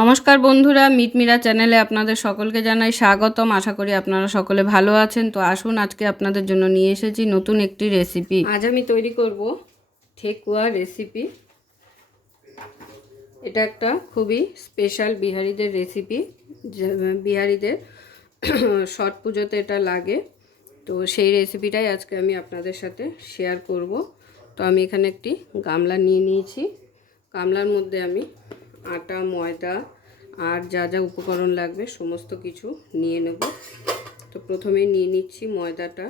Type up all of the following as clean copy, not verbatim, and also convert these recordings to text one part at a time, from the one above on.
নমস্কার বন্ধুরা, মিটমিরা চ্যানেলে আপনাদের সকলকে জানাই স্বাগতম। আশা করি আপনারা সকলে ভালো আছেন। তো আসুন, আজকে আপনাদের জন্য নিয়ে এসেছি নতুন একটি রেসিপি। আজ আমি তৈরি করব ঠেকুয়া রেসিপি। এটা একটা খুবই স্পেশাল বিহারিদের রেসিপি। বিহারিদের ছট পুজোতে এটা লাগে। তো সেই রেসিপিটাই আজকে আমি আপনাদের সাথে শেয়ার করব। তো আমি এখানে একটি গামলা নিয়ে নিয়েছি। গামলার মধ্যে আমি আটা, ময়দা আর যা যা উপকরণ লাগবে সমস্ত কিছু নিয়ে নেব। তো প্রথমেই নিয়ে নিচ্ছি ময়দাটা।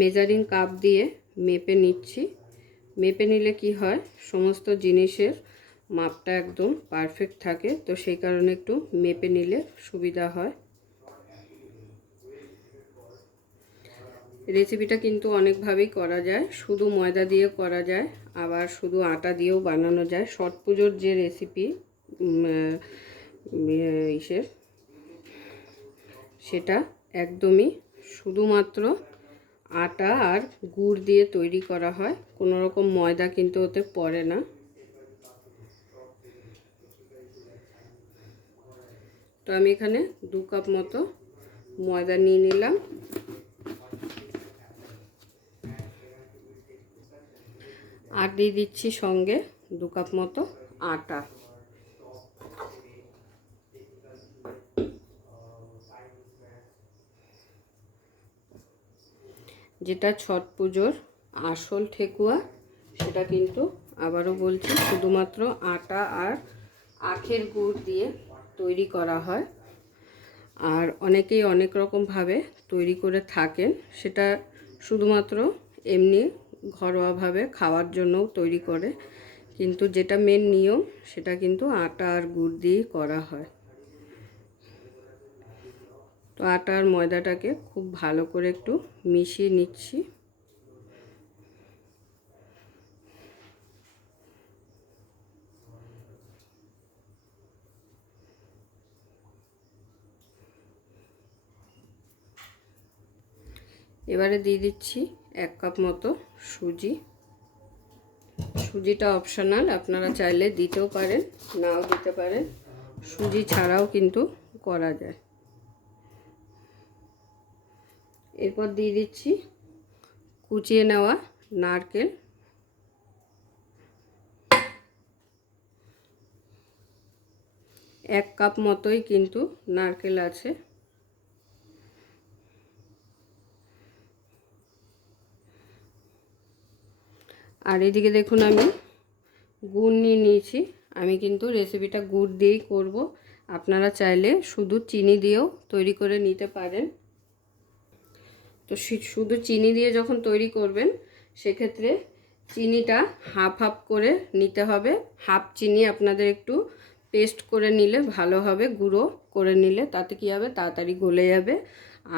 মেজারিং কাপ দিয়ে মেপে নিচ্ছি। মেপে নিলে কি হয়, সমস্ত জিনিসের মাপটা একদম পারফেক্ট থাকে। তো সেই কারণে একটু মেপে নিলে সুবিধা হয়। রেসিপিটা কিন্তু অনেকভাবেই করা যায়। শুধু ময়দা দিয়ে করা যায়, আবার শুধু আটা দিয়েও বানানো যায়। ছট পুজোর যে রেসিপি সেটা একদমই শুধুমাত্র আটা আর গুড় দিয়ে তৈরি করা হয়। কোনো রকম ময়দা কিন্তু ওতে পড়ে না। তো আমি এখানে 2 কাপ মতো ময়দা নিয়ে নিলাম। আর দিয়ে দিচ্ছি সঙ্গে 2 কাপ মতো আটা। যেটা ছট পুজোর আসল ঠেকুয়া, সেটা কিন্তু আবারও বলছি শুধুমাত্র আটা আর আখের গুড় দিয়ে তৈরি করা হয়। আর অনেকেই অনেক রকমভাবে তৈরি করে থাকেন। সেটা শুধুমাত্র এমনি ঘরোয়াভাবে খাওয়ার জন্যও তৈরি করে, কিন্তু যেটা মেন নিয়ম সেটা কিন্তু আটা আর গুড় দিয়েই করা হয়। তো আটা আর ময়দাটাকে খুব ভালো করে একটু মিশিয়ে নিচ্ছি। এবারে দিয়ে দিচ্ছি 1 কাপ মতো সুজি। সুজিটা অপশনাল, আপনারা চাইলে দিতেও পারেন, নাও দিতে পারেন। সুজি ছাড়াও কিন্তু করা যায়। এরপর দিয়ে দিচ্ছি কুচিয়ে নেওয়া নারকেল। এক কাপ মতোই কিন্তু নারকেল আছে। আর এদিকে দেখুন, আমি গুড় নিয়ে নিয়েছি। আমি কিন্তু রেসিপিটা গুড় দিয়েই করব। আপনারা চাইলে শুধু চিনি দিয়েও তৈরি করে নিতে পারেন। তো শুধু চিনি দিয়ে যখন তৈরি করবেন, সেক্ষেত্রে চিনিটা হাফ হাফ করে নিতে হবে। হাফ চিনি আপনাদের একটু পেস্ট করে নিলে ভালো হবে, গুঁড়ো করে নিলে তাতে কী হবে, তাড়াতাড়ি গলে যাবে।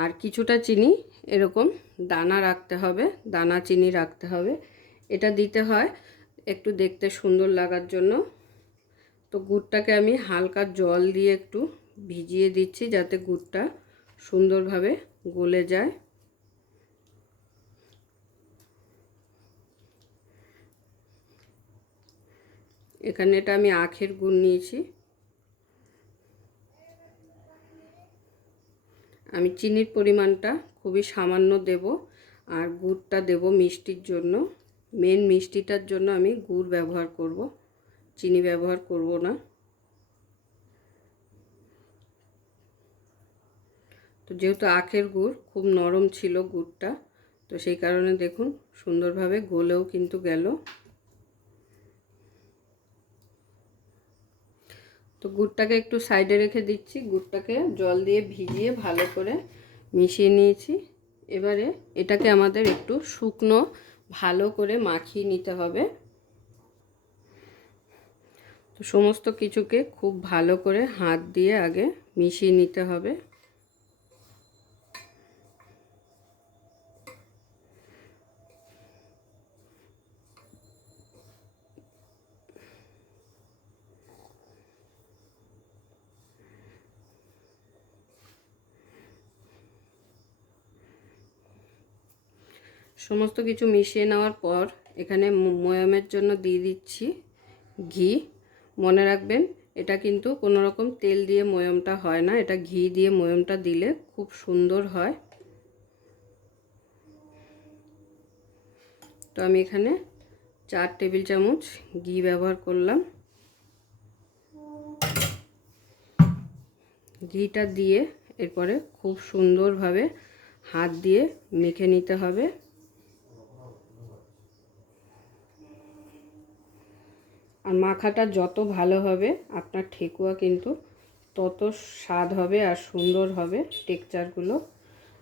আর কিছুটা চিনি এরকম দানা রাখতে হবে, দানা চিনি রাখতে হবে। এটা দিতে হয় একটু দেখতে সুন্দর লাগার জন্য। তো গুড়টাকে আমি হালকা জল দিয়ে একটু ভিজিয়ে দিচ্ছি, যাতে গুড়টা সুন্দরভাবে গলে যায়। এখানে এটা আমি আখের গুড় নিয়েছি। আমি চিনির পরিমাণটা খুবই সামান্য দেব, আর গুড়টা দেব মিষ্টির জন্য। মেন মিষ্টিটার জন্য আমি গুড় ব্যবহার করব, চিনি ব্যবহার করব না। তো যেহেতু আখের গুড় খুব নরম ছিল গুড়টা, তো সেই কারণে দেখুন সুন্দরভাবে গলেও কিন্তু গেল। তো গুড়টাকে একটু সাইডে রেখে দিচ্ছি। গুড়টাকে জল দিয়ে ভিজিয়ে ভালো করে মিশিয়ে নিয়েছি। এবারে এটাকে আমাদের একটু শুকনো ভালো করে মাখিয়ে নিতে হবে। তো সমস্ত কিছুকে খুব ভালো করে হাত দিয়ে আগে মিশিয়ে নিতে হবে। সমস্ত কিছু মিশিয়ে নেওয়ার পর এখানে ময়ামের জন্য দিয়ে দিচ্ছি ঘি। মনে রাখবেন এটা কিন্তু কোনো রকম তেল দিয়ে ময়ামটা হয় না, এটা ঘি দিয়ে ময়ামটা দিলে খুব সুন্দর হয়। তো আমি এখানে 4 টেবিল চামচ ঘি ব্যবহার করলাম। ঘিটা দিয়ে এরপরে খুব সুন্দরভাবে হাত দিয়ে মেখে নিতে হবে। আর মাখাটা যত ভালো হবে আপনার ঠেকুয়া কিন্তু তত স্বাদ হবে আর সুন্দর হবে টেক্সচারগুলো।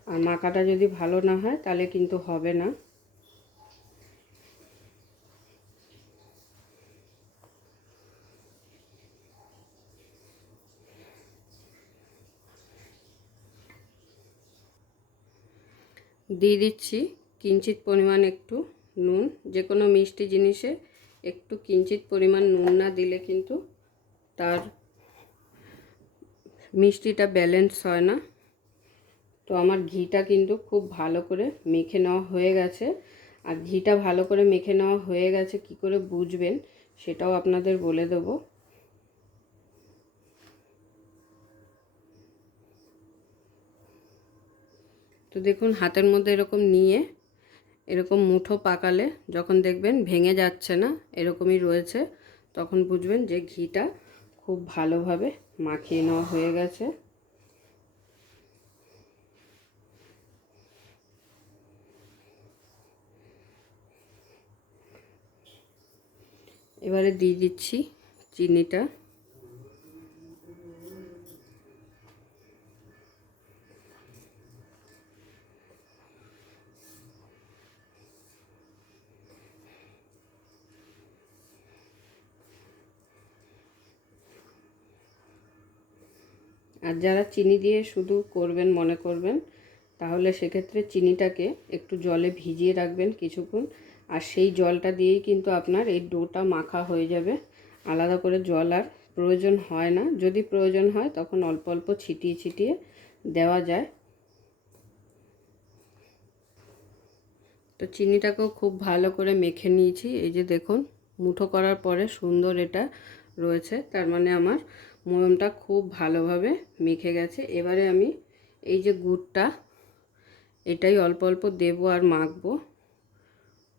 আর মাখাটা যদি ভালো না হয় তাহলে কিন্তু হবে না। দিয়ে দিচ্ছি কিঞ্চিত পরিমাণ একটু নুন। যে কোনো মিষ্টি জিনিসে একটু কিঞ্চিত পরিমাণ নুন না দিলে কিন্তু তার মিষ্টিটা ব্যালেন্স হয় না। তো আমার ঘিটা কিন্তু খুব ভালো করে মেখে নেওয়া হয়ে গেছে। আর ঘিটা ভালো করে মেখে নেওয়া হয়ে গেছে কি করে বুঝবেন সেটাও আপনাদের বলে দেবো। তো দেখুন হাতের মধ্যে এরকম নিয়ে এরকম মুঠো পাকালে যখন দেখবেন ভেঙে যাচ্ছে না, এরকমই রয়েছে, তখন বুঝবেন যে ঘিটা খুব ভালোভাবে মাখিয়ে নেওয়া হয়ে গেছে। এবারে দিয়ে দিচ্ছি চিনিটা। আর যারা চিনি দিয়ে শুধু করবেন মনে করবেন তাহলে সেক্ষেত্রে চিনিটাকে একটু জলে ভিজিয়ে রাখবেন কিছুক্ষণ। আর সেই জলটা দিয়েই কিন্তু আপনার এই ডোটা মাখা হয়ে যাবে। আলাদা করে জল আর প্রয়োজন হয় না। যদি প্রয়োজন হয় তখন অল্প অল্প ছিটিয়ে ছিটিয়ে দেওয়া যায়। তো চিনিটাকেও খুব ভালো করে মেখে নিয়েছি। এই যে দেখুন মুঠো করার পরে সুন্দর এটা রয়েছে, তার মানে আমার ময়ামটা খুব ভালোভাবে মেখে গেছে। এবারে আমি এই যে গুড়টা এটাই অল্প অল্প দেবো আর মাখবো।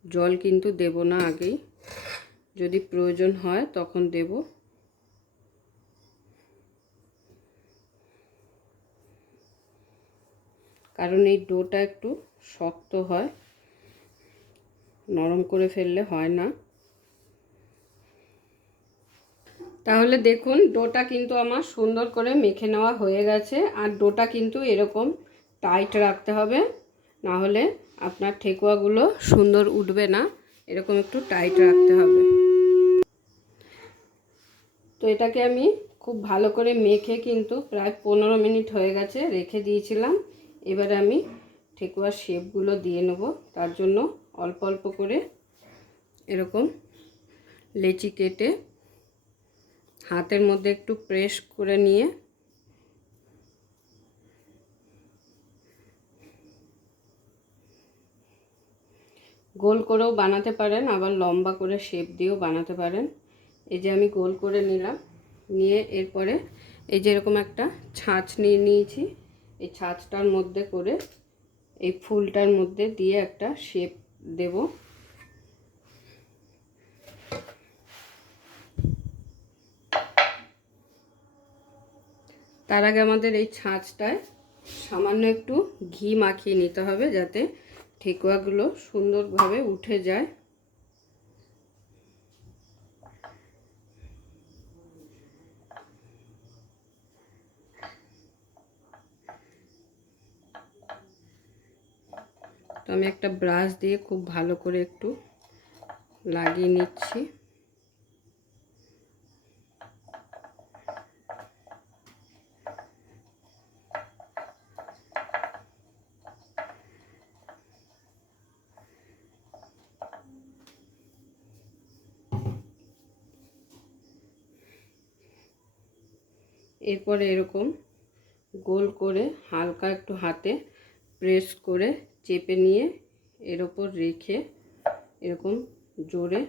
জল কিন্তু দেব না আগেই, যদি প্রয়োজন হয় তখন দেব। কারণ এই ডোটা একটু শক্ত হয়, নরম করে ফেললে হয় না। তাহলে দেখুন ডোটা কিন্তু আমার সুন্দর করে মেখে নেওয়া হয়ে গেছে। আর ডোটা কিন্তু এরকম টাইট রাখতে হবে, না হলে আপনার ঠেকুয়াগুলো সুন্দর উঠবে না। এরকম একটু টাইট রাখতে হবে। তো এটাকে আমি খুব ভালো করে মেখে কিন্তু প্রায় 15 মিনিট হয়ে গেছে রেখে দিয়েছিলাম। এবারে আমি ঠেকুয়ার শেপগুলো দিয়ে নেব। তার জন্য অল্প অল্প করে এরকম লেচি কেটে হাতের মধ্যে একটু প্রেস করে নিয়ে গোল করেও বানাতে পারেন, আবার লম্বা করে শেপ দিয়েও বানাতে পারেন। এই যে আমি গোল করে নিলাম, নিয়ে এরপরে এই যে এরকম একটা ছাঁচ নিয়ে নিয়েছি। এই ছাঁচটার মধ্যে করে এই ফুলটার মধ্যে দিয়ে একটা শেপ দেব। তার আগে আমাদের এই ছাঁচটায় সামান্য একটু ঘি মাখিয়ে নিতে হবে যাতে ঠেকুয়াগুলো সুন্দরভাবে উঠে যায়। তো আমি একটা ব্রাশ দিয়ে খুব ভালো করে একটু লাগিয়ে নিচ্ছি। এরপরে এরকম গোল করে হালকা একটু হাতে প্রেস করে চেপে নিয়ে এর ওপর রেখে এরকম জোরে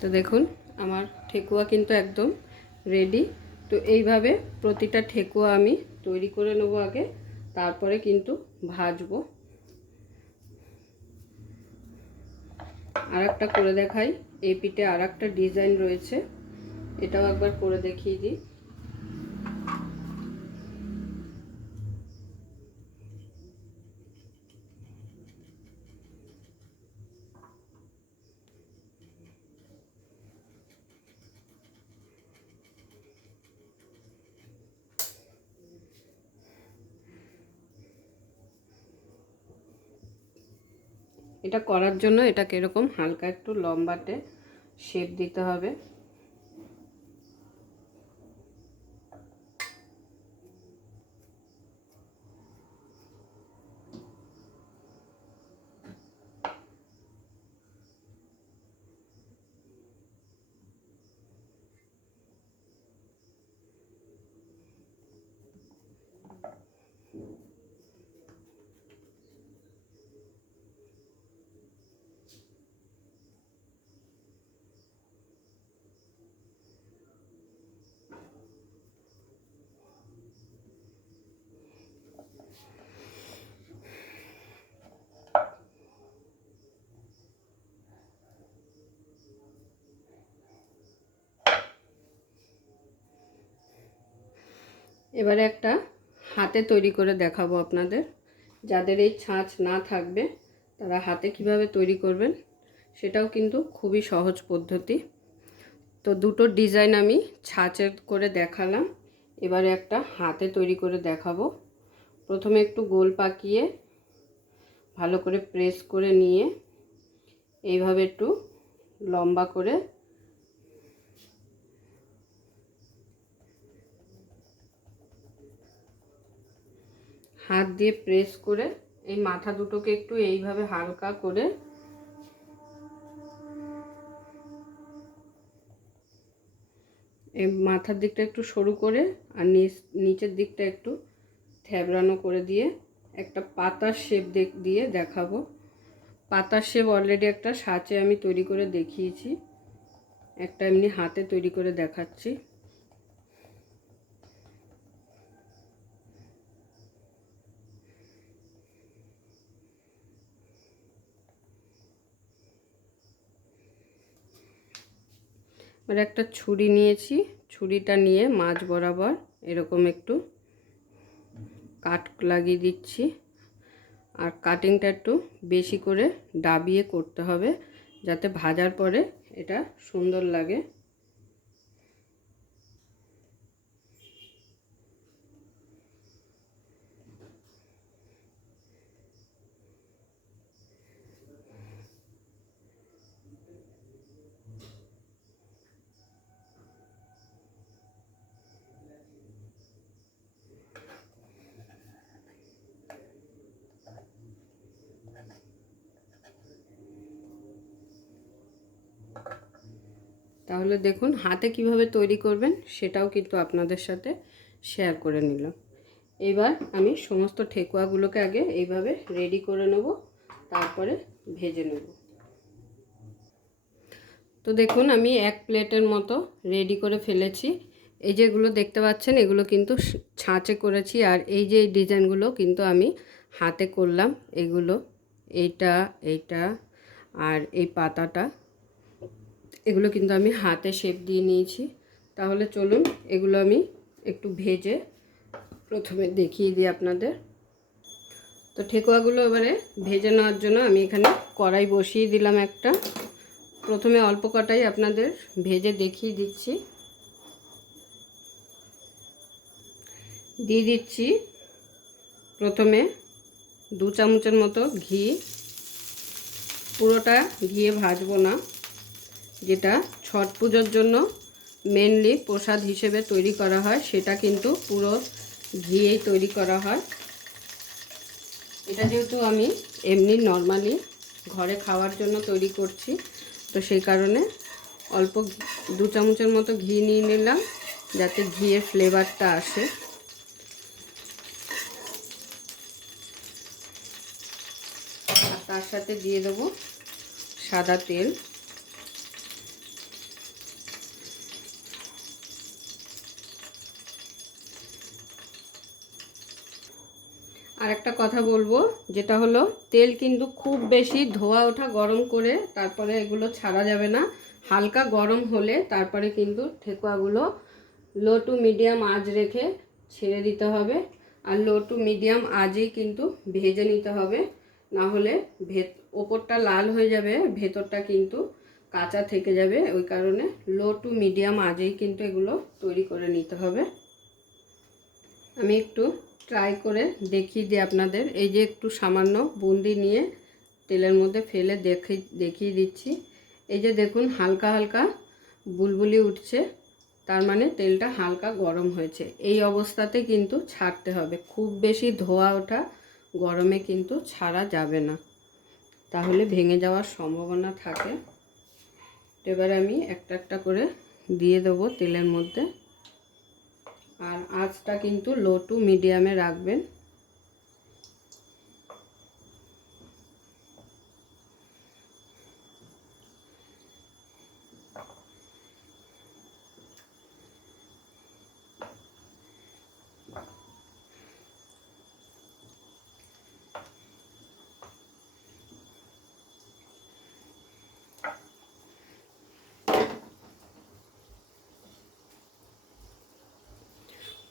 তো দেখুন আমার ঠেকুয়া কিন্তু একদম রেডি। তো এইভাবে প্রতিটা ঠেকুয়া আমি তৈরি করে নেব আগে, তারপরে কিন্তু ভাজবো। আর একটা করে দেখাই, এই পিঠে আর একটা ডিজাইন রয়েছে, এটাও একবার করে দেখিয়ে দিই। এটা করার জন্য এটাকে এরকম হালকা একটু লম্বাটে শেপ দিতে হবে। এবারে একটা হাতে তৈরি করে দেখাবো আপনাদের। যাদের এই ছাঁচ না থাকবে তারা হাতে কিভাবে তৈরি করবেন সেটাও কিন্তু খুবই সহজ পদ্ধতি। তো দুটো ডিজাইন আমি ছাঁচের করে দেখালাম, এবারে একটা হাতে তৈরি করে দেখাবো। প্রথমে একটু গোল পাকিয়ে ভালো করে প্রেস করে নিয়ে এইভাবে একটু লম্বা করে হাত দিয়ে প্রেস করে এই মাথা দুটোকে একটু এইভাবে হালকা করে এই মাথার দিকটা একটু সরু করে আর নিচের দিকটা একটু থ্যাবড়ানো করে দিয়ে একটা পাতার শেপ দিয়ে দেখাবো। পাতার শেপ অলরেডি একটা ছাঁচে আমি তৈরি করে দেখিয়েছি, একটা এমনি হাতে তৈরি করে দেখাচ্ছি। আর একটা ছুরি নিয়েছি, ছুরিটা নিয়ে মাঝ বরাবর এরকম একটু কাট লাগিয়ে দিচ্ছি। আর কাটিংটা একটু বেশি করে দাবিয়ে করতে হবে যাতে ভাজার পরে এটা সুন্দর লাগে। তাহলে দেখুন হাতে কিভাবে তৈরি করবেন সেটাও কিন্তু আপনাদের সাথে শেয়ার করে নিলাম। এবার আমি সমস্ত ঠেকুয়াগুলোকে আগে এইভাবে রেডি করে নেব, তারপরে ভেজে নেব। তো দেখুন আমি এক প্লেটের মতো রেডি করে ফেলেছি। এই যেগুলো দেখতে পাচ্ছেন এগুলো কিন্তু ছাঁচে করেছি, আর এই যে ডিজাইনগুলো কিন্তু আমি হাতে করলাম। এগুলো এইটা আর এই পাতাটা এগুলো কিন্তু আমি হাতে শেপ দিয়ে নিয়েছি। তাহলে চলুন এগুলো আমি একটু ভেজে প্রথমে দেখিয়ে দিই আপনাদের। তো ঠেকুয়াগুলো এবারে ভেজে নেওয়ার জন্য আমি এখানে কড়াই বসিয়ে দিলাম একটা। প্রথমে অল্প কটাই আপনাদের ভেজে দেখিয়ে দিচ্ছি। দিয়ে দিচ্ছি প্রথমে 2 চামচের মতো ঘি। পুরোটা ঘিয়ে ভাজবো না, যেটা ছট পুজোর জন্য মেনলি প্রসাদ হিসেবে তৈরি করা হয়, সেটা কিন্তু পুরো ঘিয়েই তৈরি করা হয়। এটা যেহেতু আমি এমনি নর্মালি ঘরে খাওয়ার জন্য তৈরি করছি, তো সেই কারণে অল্প 2 চামচের মতো ঘি নিয়ে নিলাম, যাতে ঘিয়ের ফ্লেভারটা আসে। আর তার সাথে দিয়ে দেবো সাদা তেল। আর একটা কথা বলবো, যেটা হলো তেল কিন্তু খুব বেশি ধোয়া ওঠা গরম করে তারপরে এগুলো ছাড়া যাবে না। হালকা গরম হলে তারপরে কিন্তু ঠেকুয়াগুলো লো টু মিডিয়াম আঁচ রেখে ছেড়ে দিতে হবে। আর লো টু মিডিয়াম আঁচেই কিন্তু ভেজে নিতে হবে, না হলে ওপরটা লাল হয়ে যাবে, ভেতরটা কিন্তু কাঁচা থেকে যাবে। ওই কারণে লো টু মিডিয়াম আঁচেই কিন্তু এগুলো তৈরি করে নিতে হবে। আমি একটু ট্রাই করে দেখিয়ে দিই আপনাদের। এই যে একটু সামান্য বুন্দি নিয়ে তেলের মধ্যে ফেলে দেখিয়ে দিচ্ছি। এই যে দেখুন হালকা হালকা বুলবুলি উঠছে, তার মানে তেলটা হালকা গরম হয়েছে। এই অবস্থাতে কিন্তু ছাড়তে হবে, খুব বেশি ধোয়া ওঠা গরমে কিন্তু ছাড়া যাবে না, তাহলে ভেঙে যাওয়ার সম্ভাবনা থাকে। এবার আমি একটা একটা করে দিয়ে দেবো তেলের মধ্যে। আর আঁচটা কিন্তু লো টু মিডিয়ামে রাখবেন।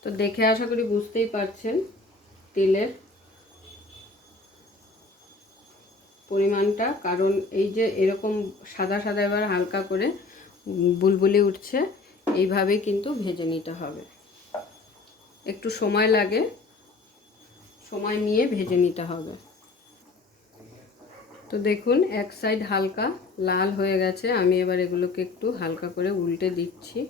তো দেখে আশা করি বুঝতেই পারছেন তেলের পরিমাণটা, কারণ এই যে এরকম সাদা সাদা এবার হালকা করে বুলবুলি উঠছে, এইভাবেই কিন্তু ভেজে নিতে হবে। একটু সময় লাগে, সময় নিয়ে ভেজে নিতে হবে। তো দেখুন এক সাইড হালকা লাল হয়ে গেছে, আমি এবার এগুলোকে একটু হালকা করে উল্টে দিচ্ছি।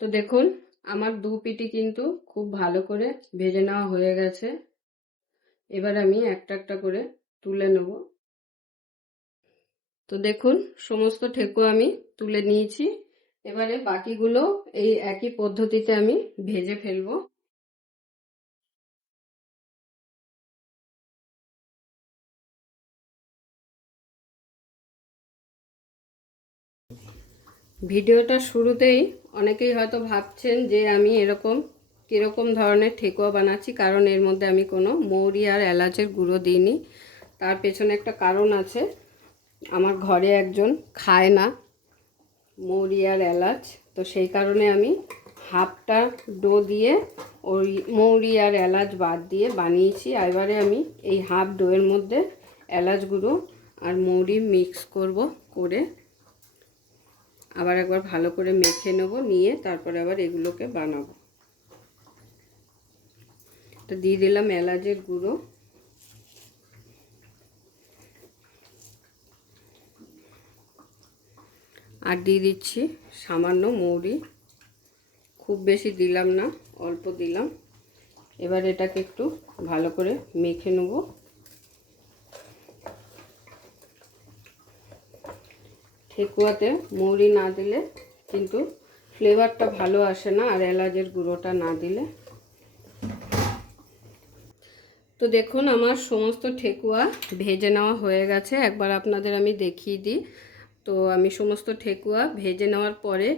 তো দেখুন আমার দু পিটি কিন্তু খুব ভালো করে ভেজে নেওয়া হয়ে গেছে। এবার আমি একটা একটা করে তুলে নেব। তো দেখুন সমস্ত ঠেকুয়া আমি তুলে নিয়েছি। এবারে বাকিগুলো এই একই পদ্ধতিতে আমি ভেজে ফেলবো। ভিডিওটা শুরুতেই অনেকেই হয়তো ভাবছেন যে আমি কীরকম ধরনের ঠেকুয়া বানাচ্ছি, কারণ এর মধ্যে আমি কোনো মৌরি আর এলাচের গুঁড়ো দিইনি। তার পেছনে একটা কারণ আছে, আমার ঘরে একজন খায় না মৌরি আর এলাচ, তো সেই কারণে আমি হাফটা ডো দিয়ে ওই মৌরি আর এলাচ বাদ দিয়ে বানিয়েছি। এবারে আমি এই হাফ ডোয়ের মধ্যে এলাচ গুঁড়ো আর মৌরি মিক্স করে আবার একবার ভালো করে মেখে নেব, নিয়ে তারপরে আবার এগুলোকে বানাবো। তো দিয়ে দিলাম এলাচের গুঁড়ো, আর দিয়ে দিচ্ছি সামান্য মৌরি, খুব বেশি দিলাম না, অল্প দিলাম। এবার এটাকে একটু ভালো করে মেখে নেব। ঠেকুয়াতে মৌরি না দিলে কিন্তু ফ্লেভারটা ভালো আসে না, আর এলাচের গুঁড়োটা না দিলে। তো দেখুন আমার সমস্ত ঠেকুয়া ভেজে নেওয়া হয়ে গেছে। একবার আপনাদের আমি দেখিয়ে দিই। তো আমি সমস্ত ঠেকুয়া ভেজে নেওয়ার পরে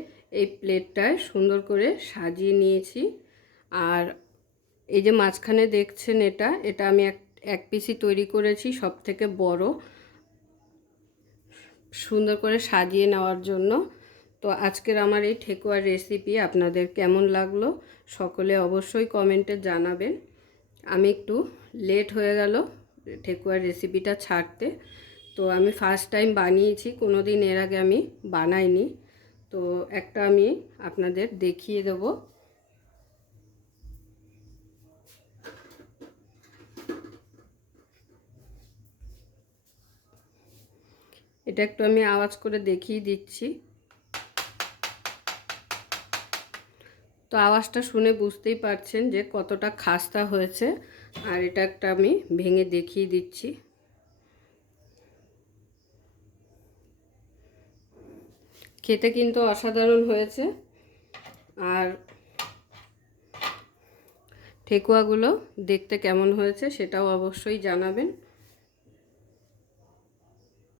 এই প্লেটটায় সুন্দর করে সাজিয়ে নিয়েছি। আর এই যে মাঝখানে দেখছেন এটা আমি এক পিসই তৈরি করেছি, সব থেকে বড়, সুন্দর করে সাজিয়ে নেওয়ার জন্য। তো আজকের আমার এই ঠেকুয়ার রেসিপি আপনাদের কেমন লাগলো সকলে অবশ্যই কমেন্টে জানাবেন। আমি একটু লেট হয়ে গেল ঠেকুয়ার রেসিপিটা ছাড়তে। তো আমি ফার্স্ট টাইম বানিয়েছি, কোনো দিন এর আগে আমি বানাইনি। তো একটা আমি আপনাদের দেখিয়ে দেব। এটা একটু আমি আওয়াজ করে দেখিয়ে দিচ্ছি। তো আওয়াজটা শুনে বুঝতেই পারছেন যে কতটা খাস্তা হয়েছে। আর এটা একটা আমি ভেঙে দেখিয়ে দিচ্ছি। খেতে কিন্তু অসাধারণ হয়েছে। আর ঠেকুয়াগুলো দেখতে কেমন হয়েছে সেটাও অবশ্যই জানাবেন।